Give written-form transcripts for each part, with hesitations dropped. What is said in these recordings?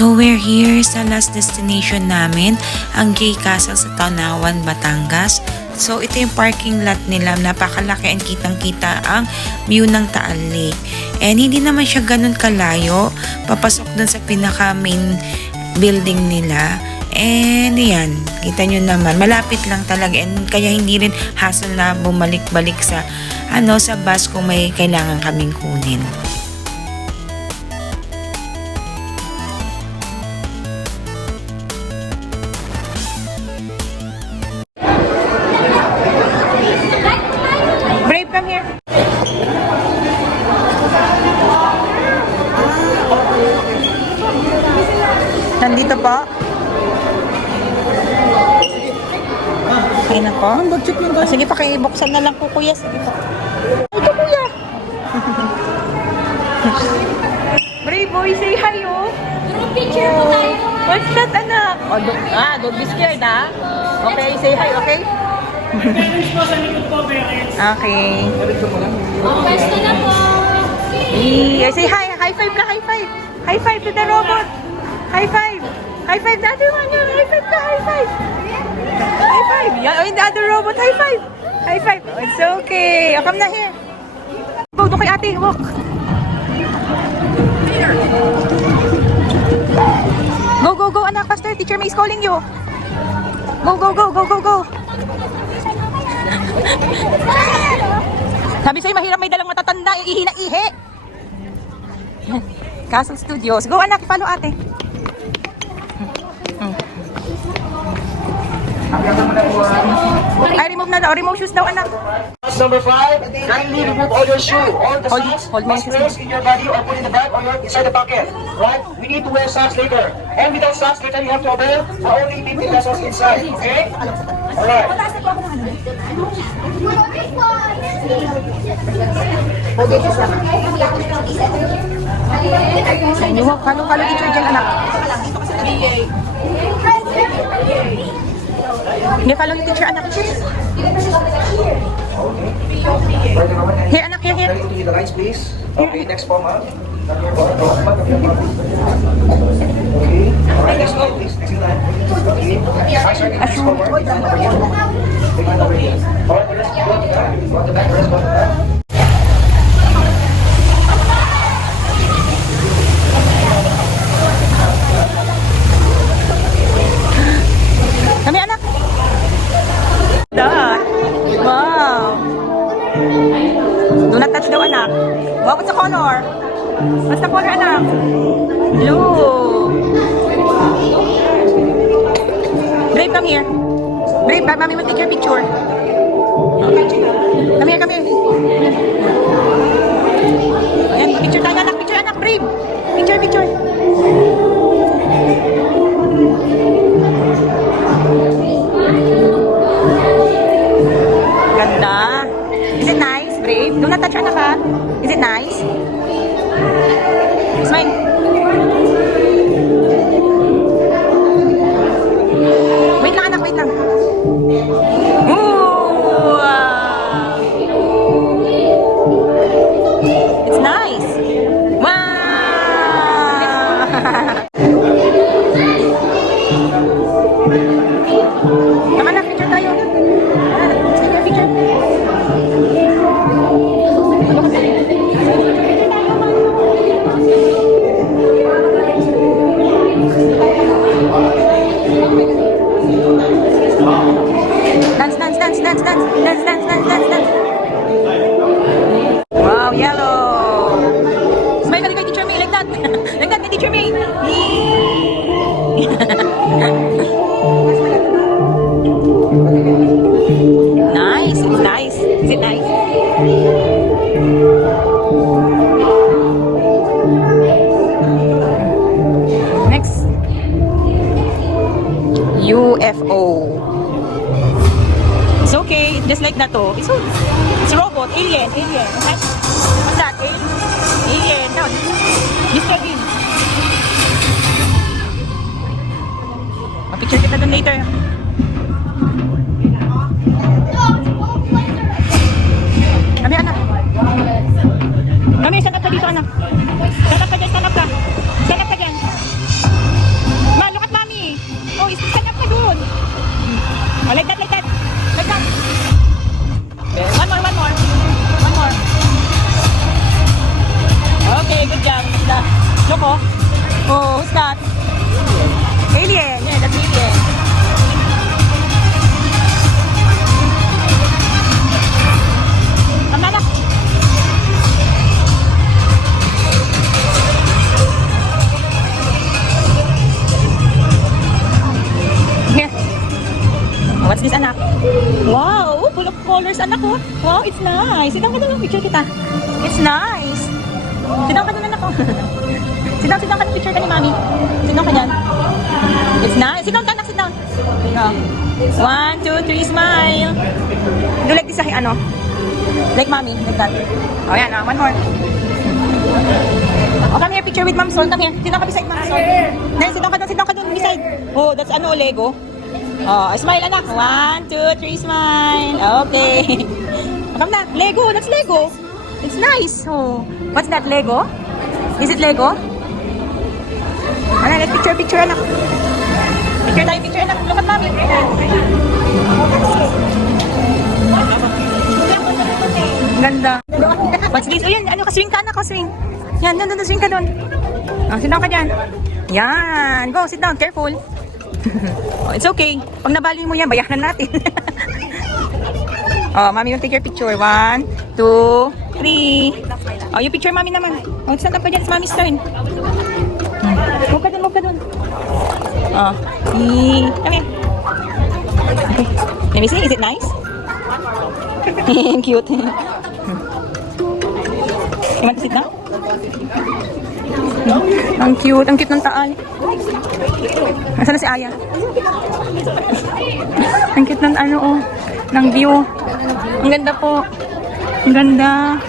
So we're here sa last destination namin, ang Gay Castle sa Tanawan, Batangas. So ito yung parking lot nila, napakalaki and kitang-kita ang view ng Taal Lake. And hindi naman siya ganun kalayo, papasok dun sa pinaka main building nila. And yan, kita nyo naman, malapit lang talaga and kaya hindi rin hassle na bumalik-balik sa sa bus kung may kailangan kaming kunin. Brave, come here. Nandito po. Ayun na po. Sige, pakibuksan na lang po, kuya. Sige po. Ito, kuya. Brave boy, say hi, oh. Group picture po tayo. What's that, anak? Don't be scared, ha? Okay, say hi, okay? Okay. Pwesto na po. Say hi. High five na, high five. High five to the robot. High five. High five, the other one. High five ka, high five. High five. Yan, oh, the other robot. High five. High five. Oh, it's okay. Oh, come na here. Go, doon kay ate. Walk. Go, go, go, anak. Faster. Teacher May is calling you. Go, go, go, go, go, go. Sabi sa'yo, mahirap may dalang matatanda. Ihi na ihi. Castle Studios. Go, anak. Follow ate. Ay, remove na daw. Remove shoes daw, anak. Number 5, kindly remove all your shoe. All the socks must place in your body or put in the bag or inside the pocket. Right? We need to wear socks later. And without socks later, you have to obey only 50 pesos inside. Okay? Alright. Follow teacher dyan, anak. Hindi, follow yung teacher, anak. Here, anak, here. Ready to hit the lights, please? Okay, next form, huh? Okay. Alright, next line, please. Next line. Okay. Next forward. Alright, the rest go to the back. Go to the back, the rest go to the back. Kami, anak. That. Wow. Do not touch daw, anak. Wow, what's the color? What's the color, anak? Blue. Brave, come here. Brave, mami will take your picture. Come here, come here. Ayan, picture tayo, anak. Picture, anak. Brave. Picture, picture. Ganda. Is it nice, Brave? Do not touch anak, ha? Is it nice? Smile. Wait lang, anak. Wait lang. Ooh! It's nice. Wow! Tama na, picture tayo. Sige, picture. Dance. Wow, yellow. Smile ka kay Teacher May, like that. Like that kay Teacher May. Nice, it's nice. Is it nice? Next. UFO. It's okay. It's just like that, oh. It's a robot. Alien. What's that? Alien. No. Mr. Bean. Picture kita dun later. Kami, anak. Kami, stand up ka dito, anak. Stand up ka dyan. Stand up ka dyan. Oh, who's that? Alien. Yeah, that's alien. Tama na. Here. What's this, anak? Wow, full of colors, anak ko. Wow, it's nice. Sit down ka doon, picture kita. It's nice. Sit down ka doon, anak ko. Sit down ka doon, picture ka ni mami. Sit down ka dyan. It's nice. Sit down ka, anak, sit down. Oh. 1, 2, 3, smile. Do like this, ano? Like mommy, like that. Oh, yan, one more. Oh, come here, picture with Ma'am Sol. Come here. Sit down ka beside Ma'am Sol. Then, sit down ka doon beside. Oh, that's ano, Lego. Oh, smile, anak. 1, 2, 3, smile. Okay. Come na. Lego. That's Lego. It's nice. Oh, what's that, Lego? Is it Lego? Ano, let's picture, anak. Picture tayo, anak. Look at mommy. Ganda. What's this? Oh, yan. Ano ka? Swing ka, anak. Swing. Yan, doon. Swing ka doon. Oh, sit down ka dyan. Yan. Go, sit down. Careful. Oh, it's okay. Pag nabali mo yan, bayaran natin. Oh, mommy will take your picture. 1, 2, 3. Oh, yung picture, mommy naman. Oh, stand up ka dyan. It's mommy's turn. Move ka dun. Oh, come here. Okay. Let me see. Is it nice? Cute. You want to sit down? Ang cute ng taal. Nasaan na si Aya? Ang cute ng ano, oh, ng view. Ang ganda po. Ang ganda.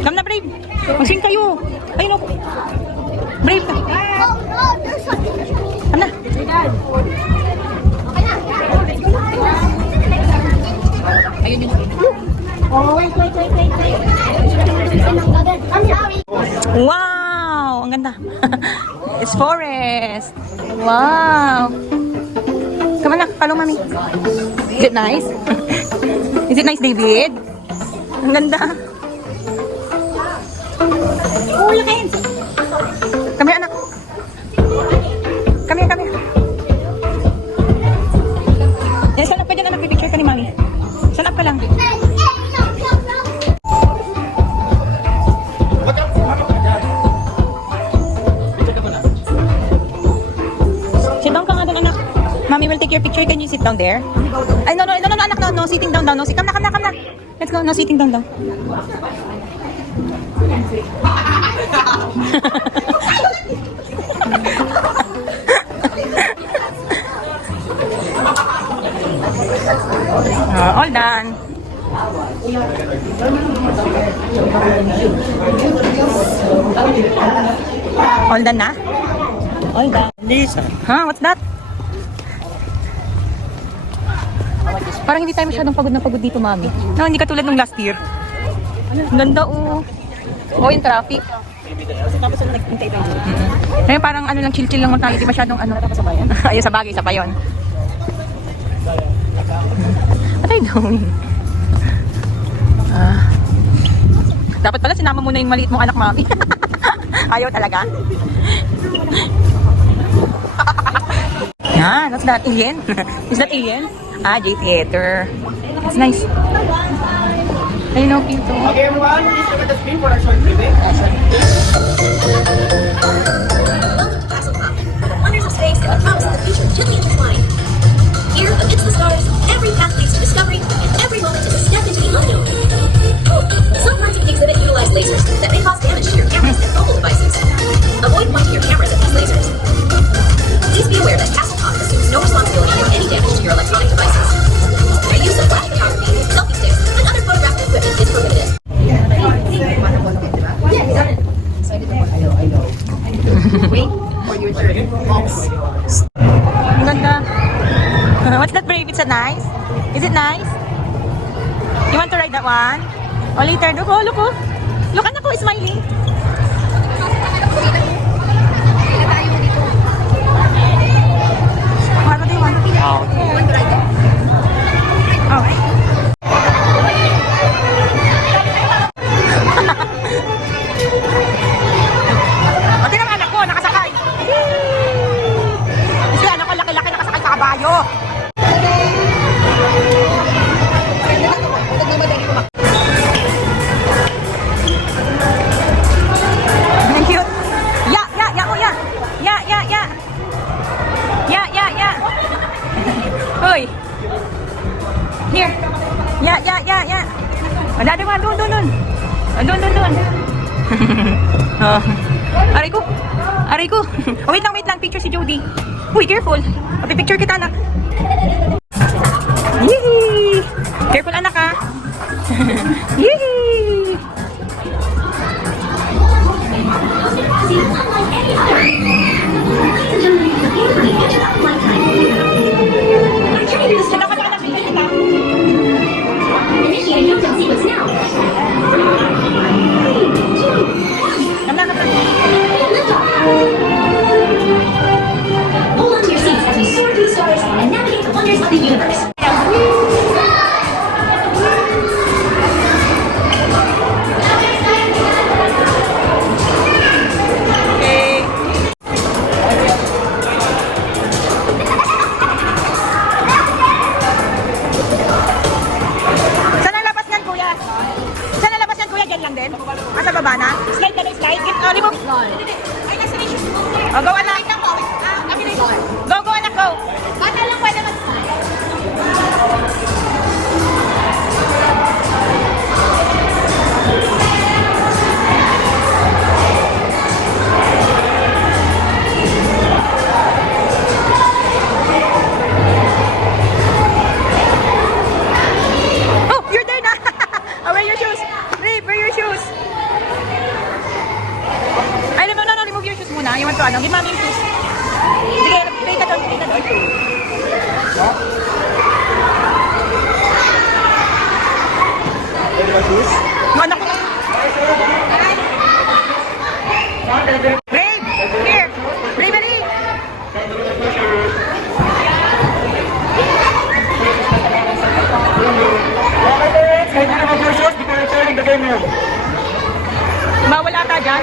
Come na, Brave. Mag-sing kayo. Ayun, oh. Brave ka. Come na. Ayun yun. Oh, wait. I'm sorry. Wow! Ang ganda. It's forest. Wow! Come on, nak. Follow mommy. Is it nice? Is it nice, David? Ang ganda. Oh, look at it. Come here, anak. Come here. Yan, stand up ka dyan, anak. Picture ka ni mami. Stand up ka lang. Sit down ka nga doon, anak. Mommy will take your picture. Can you sit down there? Ay, no, anak. No, sitting down. No, come na. Let's go. No, sitting down. All done. All done na? All done. Lisa. Huh? What's that? Parang hindi tayo masyadong pagod na pagod dito, mami. No, hindi ka tulad nung last year. Ang ganda, oh. Oh, yung traffic. Tapos na nagpintay tayo. Ngayon parang ano lang, chill-chill lang tayo. Di masyadong ano. Ayun, sa bagay, isa pa yun. What are you doing? Dapat pala sinama mo na yung maliit mong anak, mami. Ayaw talaga. Yan, what's that? Alien? Is that alien? Ah, J-Theater. It's nice. Ayun, no, cute. Okay, everyone, please look at the screen for a short clip. Wonders of space and the promise of the future gently intertwined. Here, amidst the stars, every path leads to discovery, and every moment is a step into the unknown. Some parts of the exhibit utilize lasers that may cause damage to your cameras and mobile devices. Avoid pointing your cameras at these lasers. Please be aware that Hasselhoff assumes no responsibility for any damage to your electronic devices. The use of flash photography, selfie sticks, and other photographic equipment is prohibited. Ang ganda. What's that, Brave? It's a nice? Is it nice? You want to ride that one? Oh, later. Look, oh, look, oh. Look, anak ko, smiling. What do you want? Oh. Andun, andun, andun. Oh. Aray ko. Aray ko. Oh, wait lang. Picture si Jody. Uy, careful. Picture kita, anak. Yee! Careful, anak, ha? Yee! Initiate countdown sequence now. 3, 2, liftoff. Hold on to your seats as we soar through the stars and navigate the wonders of the universe. Saan ang labas niyan, kuya? Saan ang labas niyan, kuya? Diyan lang din? Ah, sa baba na? Slide ka na, slide. Remove. Oh, go, anak. Go, anak, go. Bata lang pwede mag-slide. Oh, you're there na. Oh, wear your shoes. Babe, wear your shoes. Ay, no, remove your shoes muna. You want to, give mommy yung shoes. Sige, pay ka doon. Yung anak ko. Brave! Here! Bravery! Bawal ata dyan.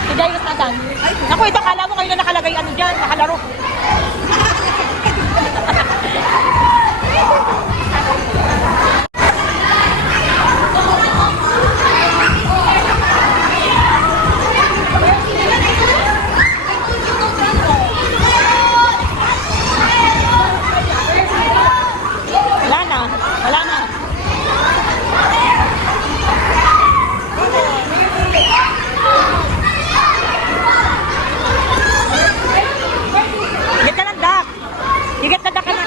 Si Jairus nasan? Naku, ito kala mo kayo na nakalagay ano dyan, nakalaro. Wala na. Get ka lang, Dak. You get the Dak ka na.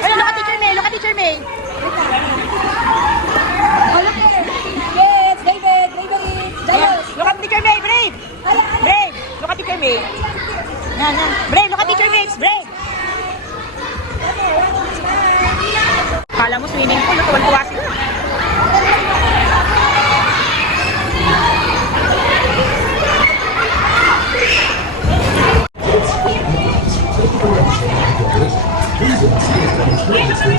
Ay, look at Teacher May. Look at Teacher May. Yes, David, Jairus. Look at Teacher May. Brave. Brave. Look at Teacher May. Yan. Brave. Look at Teacher May. Brave. Kala mo swimming pool. Tuwan-tuwa sila.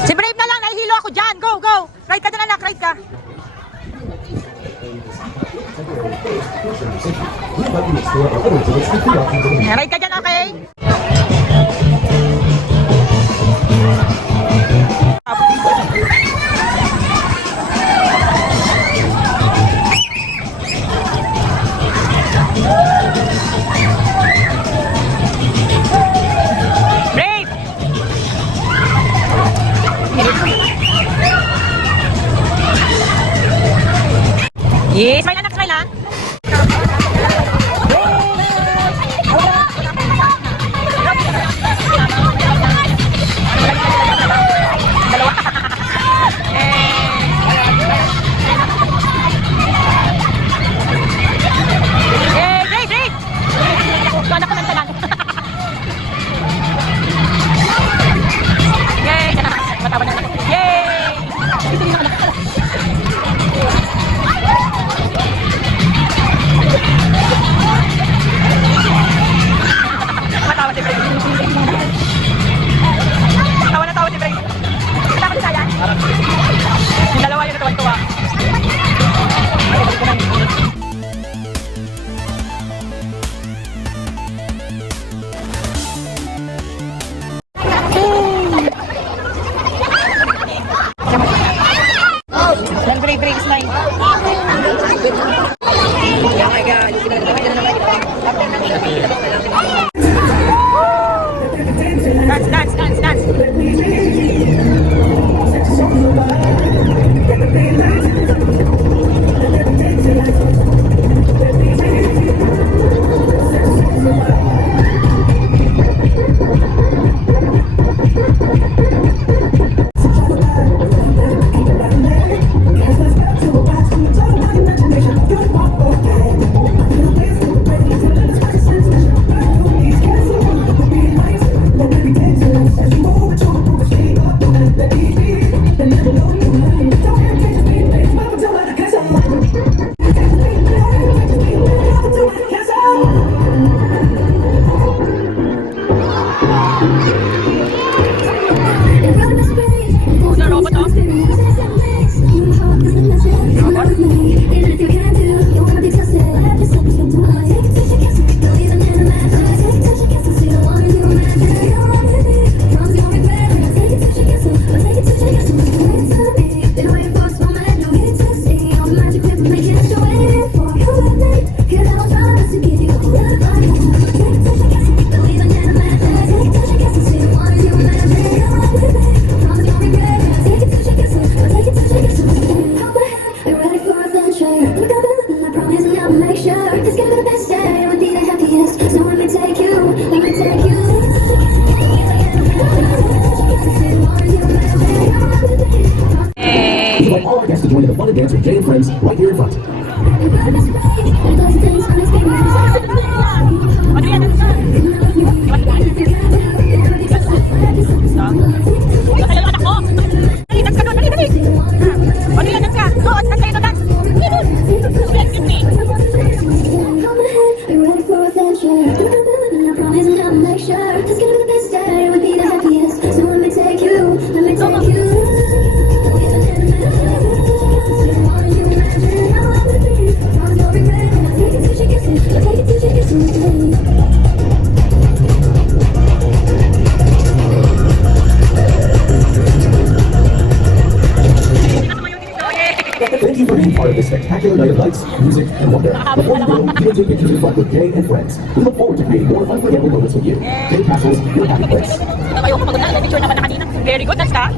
Si Brave na lang, nahihilo ako dyan. Go, go. Ride ka dyan, anak, ride ka. Ride ka dyan, okay? Brave! Yes, smile anak, smile ha. Brave, brave! Anak ko ng talan. Yay! Matawa na. Yay! the robot, oh. It's gonna be the best day, would be the happiest. So let me take you, let me take you. We invite all our guests to join in the fun and dance with Jay and friends right here in front. Dali, anak ko. Dali, dance ka doon. Dali, dali. O, dali, dance ka. Oo, dance kayo, dance. Dali, dali. Excuse me. Are you ready for adventure? I promise and I'll make sure. It's gonna be the best day, would be the happiest. So let me take you, let me take you. Thank you for being part of this spectacular night of lights, music, and wonder. Before you go, you can take pictures in front with Jay and friends. We look forward to creating more unforgettable moments with you. Jay Castles, your happy place. Ayoko pagod na. May picture naman na kanina. Very good, dance ka.